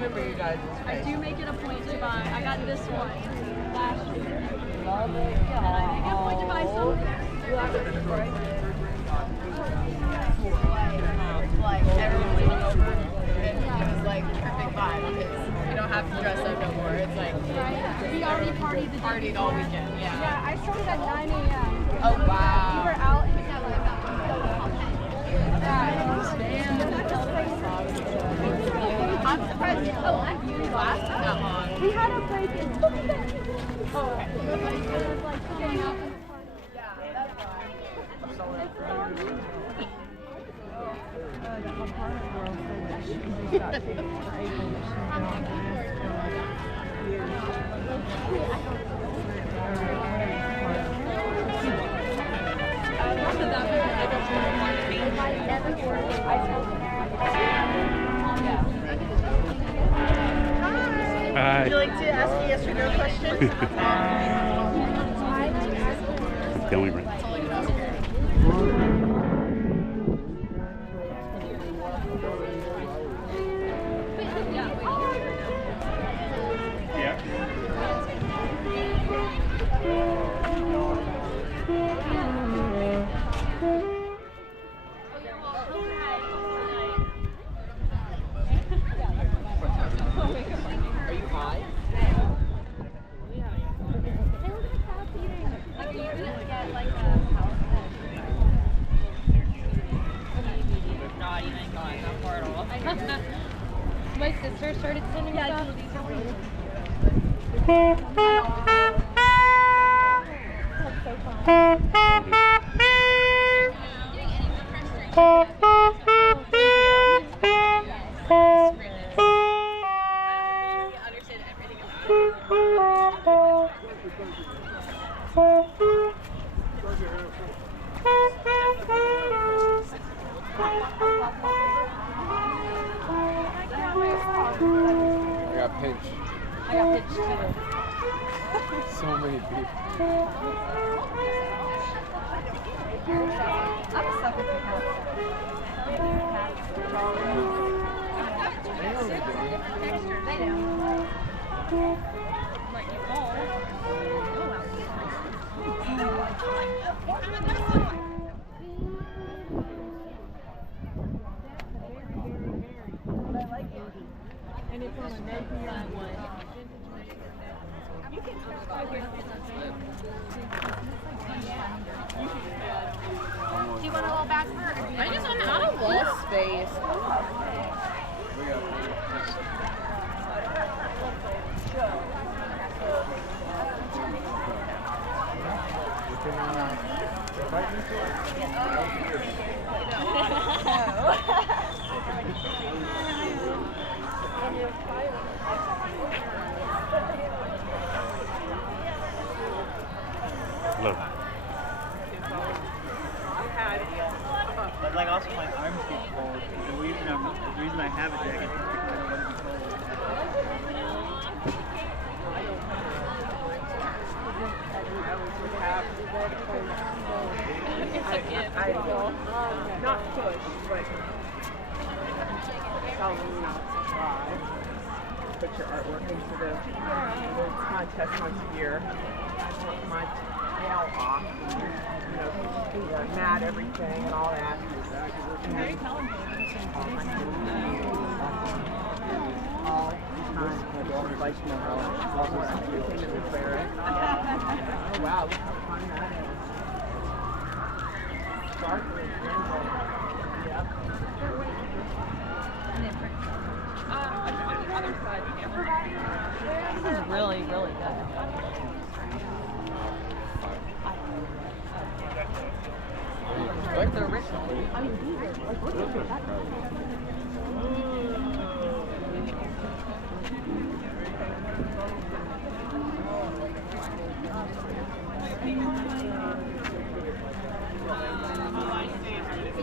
remember you guys. I do make it a point to buy. I got this one last year. Love it. And I make it a point to buy something. Like everyone was hungover, and it was like perfect vibe because you don't have to dress up no more. It's like We already partied all weekend. Yeah. Yeah, I started at 9 a.m. Oh We wow. were out in the I'm surprised you lasted that long. We had a break in. Look at that. Oh, okay. It was like going out in the park. Yeah, that's why. Hi. Would you like to ask a yes or no question? The only ring. Are you high? No, you ain't going that far at all. My sister started sending me stuff. I got pinched. I got pitched too. So many people. I'm a sucker for cats. They do. Like you call. And it's on a that one. Do you want a little bag for her? I just want out of wall space. Look. But like also my arms get cold. The reason I have a jacket is because I don't want to be cold. Not push, but tell them not to try. Put your artwork into the contest once a year. I want my tail off, and, mat everything and all that. Very talented. All the time. My daughter likes my house. Oh wow, look how fun that is. Sparkling rainbow. Yep. This is really, really good. Like the original. I mean, these are like, look at that.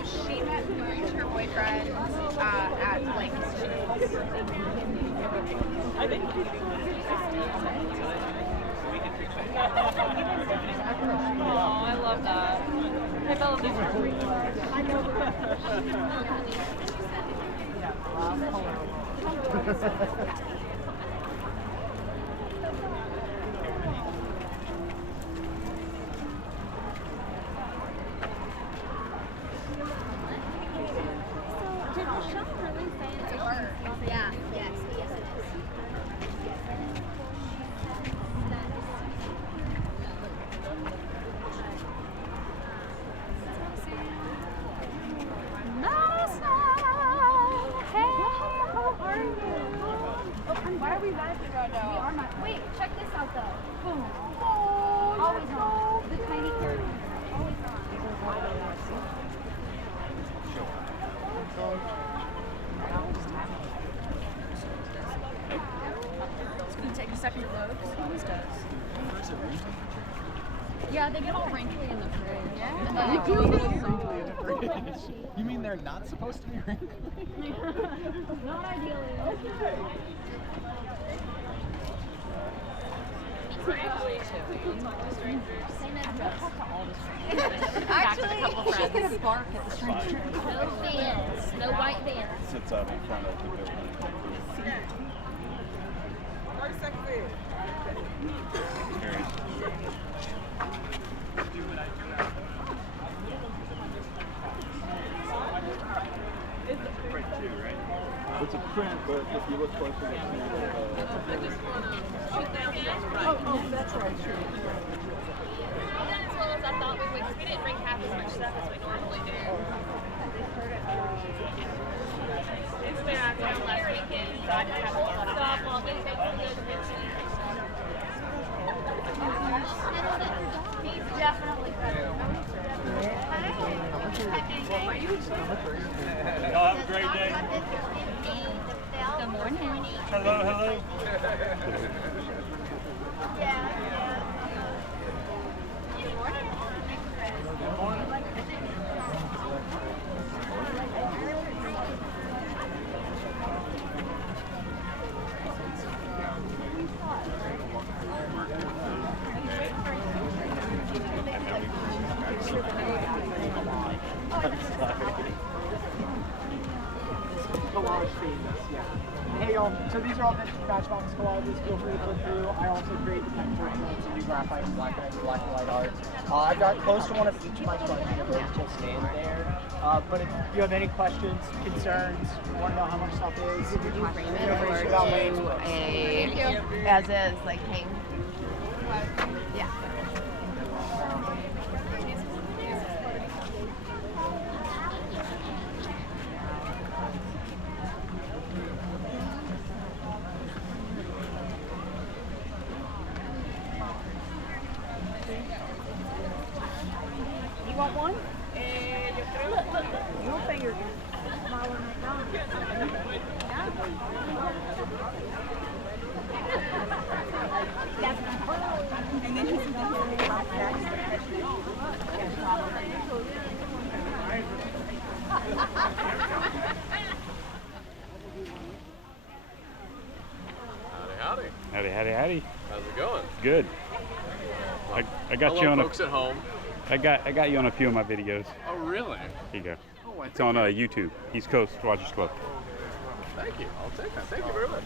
She met her boyfriend at like I think Oh, I love that. Hey, Bella, these are Did Michelle really say that? Yeah, yes, yes it is. Why are we laughing right now? We are not. Wait, check this out though. Boom. Always on. The tiny curtain. Always on. It's going to take a second to load. It always does. Yeah, they get all wrinkly in the fridge. Yeah. You mean they're not supposed to be wrinkly? Not ideally. Actually, She's gonna bark at the stranger. no fans. No white fans. Sits out in front of the building. It's a print, but if you look closer, you'll see That's right. Not as well as I thought we would, 'cause we didn't bring half as much stuff as we normally do. It's been out there last weekend, so I just have a lot of stuff. Well, we make some good pictures. He's definitely better. Y'all have a great day. Good morning. Hello, hello. Collage famous, yeah. Hey y'all, so these are all vintage Matchbox collages. Feel free to flip through. I also create the portraits and do graphite and black and white art. I've got close to one of each of my collection of still stand there. But if you have any questions, concerns, want to know how much stuff is, Did you frame it feel free to or shoot out my do a as is, like hang? Yeah. You want one? Look. Your finger smaller than McDonald's. And then he's going to like Howdy. Howdy, howdy, howdy. How's it going? Good. I got Hello, you on folks at home. I got you on a few of my videos. Oh, really? Here you go. Oh, It's on YouTube. East Coast Watchers Club. Thank you. I'll take that. Thank you very much.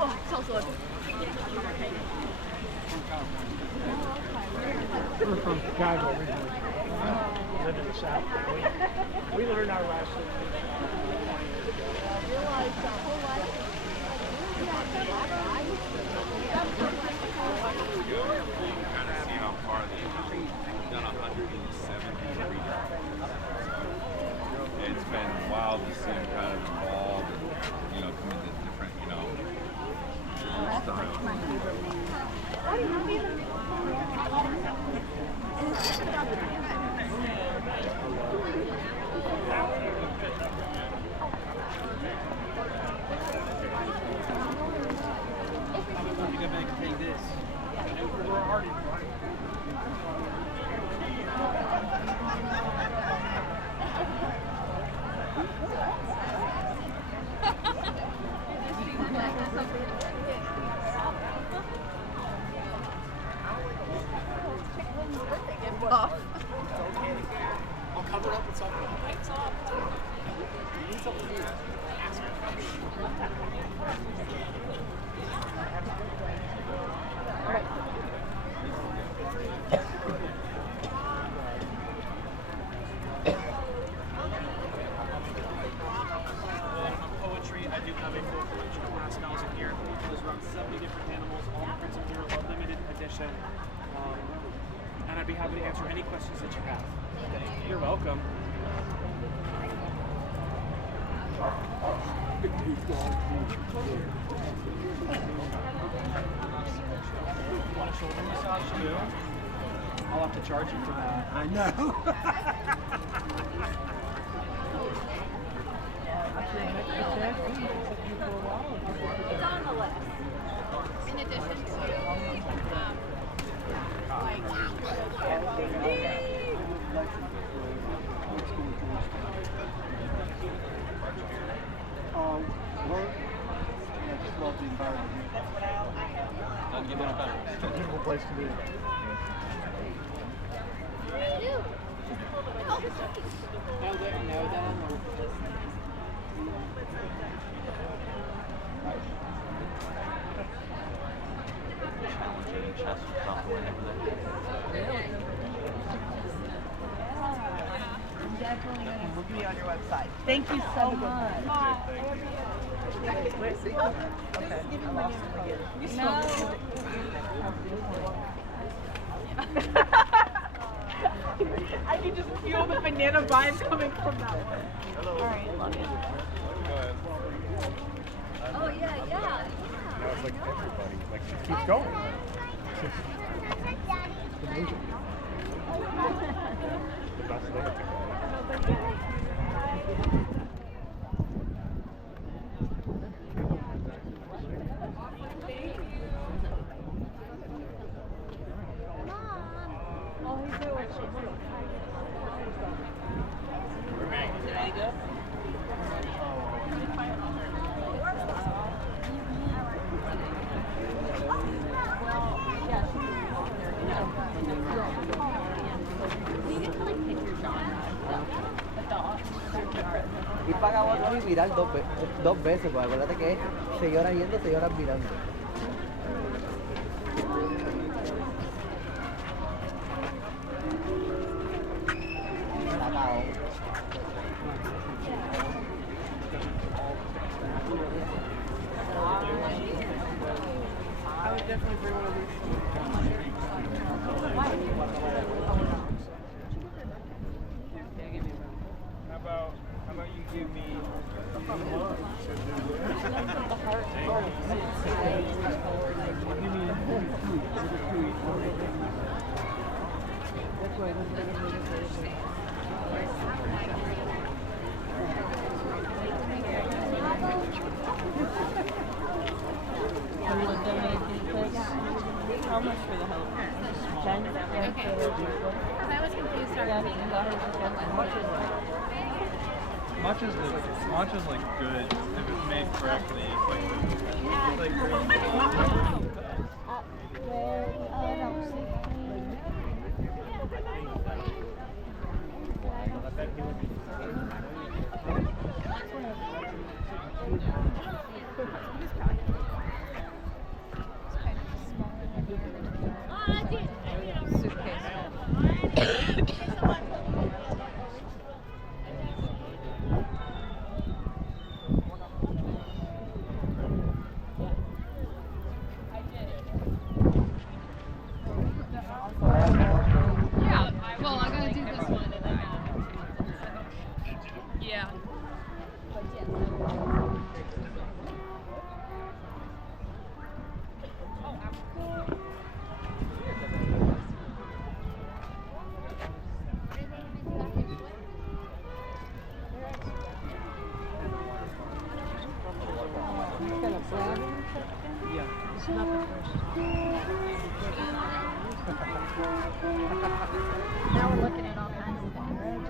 Oh, smells good. We're from Chicago originally. Live in the South. We learned our lesson 20 years ago. Kind of see how far they've done 173 It's been wild to see them kind of evolve and, come into different, styles. Poetry, I do have a full collection of pascals in here. There's around 70 different animals, all the prints in here are limited edition. And I'd be happy to answer any questions that you have. You're welcome. Want a shoulder massage too? I'll have to charge you for that. I know. It's on the list. In addition to, Work. I just love the environment here. Doesn't get much better. It's a beautiful place to be. Challenging chest software and everything. We'll be on your website. Thank you so much. Wait, see? Okay. I lost it again. You still I can just feel the banana vibe coming from that one. All right, love it. oh yeah, yeah. Now it's like everybody, like, keep going. The best thing. Y paga bono y viral dos veces, pues acuérdate que es 6 horas yendo, 6 horas virando. I would definitely bring one of these. How about you give me How much for the help? 10? Okay. Because I was confused. Matcha is like good if it's made correctly. It's like green. Well, I gotta do this one and then yeah. Now we're looking at all kinds of things.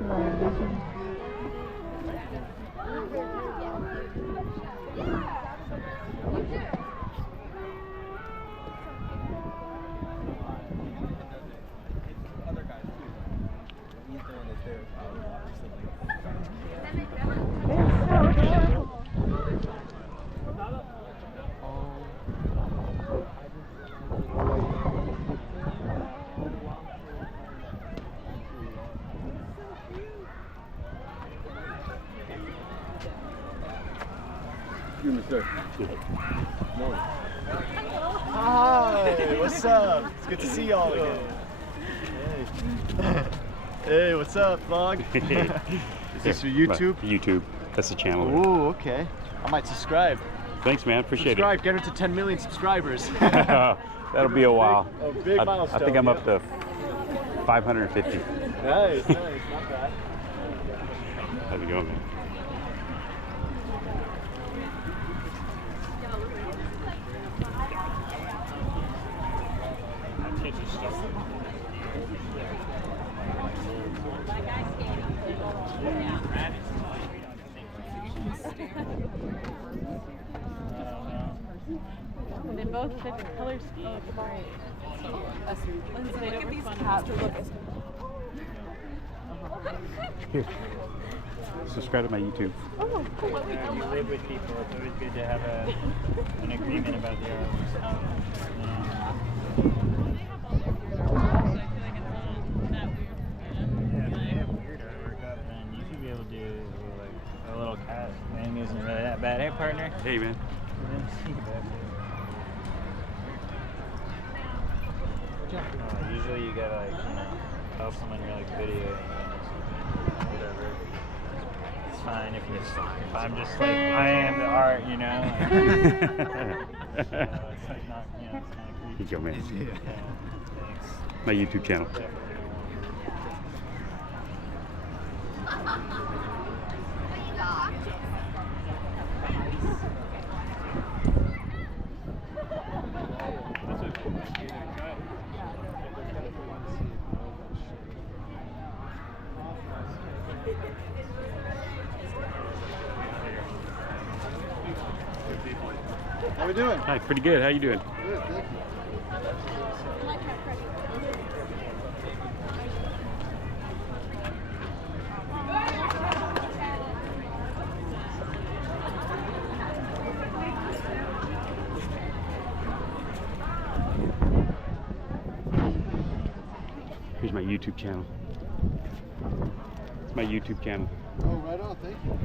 Other guys too. He's the one that's there recently. It's so Hi, what's up? It's good to see y'all again. Hey. Hey, what's up, vlog? Is this your YouTube? YouTube. That's the channel. Ooh, okay. I might subscribe. Thanks, man. Appreciate Subscribe, get her to 10 million subscribers. it. That'll be a while. A big I milestone. think I'm up to 550. Nice, not bad. How's it going, man? They both fit the color scheme. Lindsay, they don't respond. Here. Subscribe to my YouTube. You live with people, it's always good to have an agreement about their own. You should be able to do like a little cast. Anime isn't really that bad. Hey, partner. Hey, man. Usually you gotta like, tell someone you're like video whatever. It's fine if I'm just like, I am the art, Like, it's like not, it's kind of creepy. Here you go, man. Yeah, thanks. My YouTube channel. How we doing? Hi, pretty good. How you doing? Good, thank you. Here's my YouTube channel. It's my YouTube channel. Oh, right on, thank you.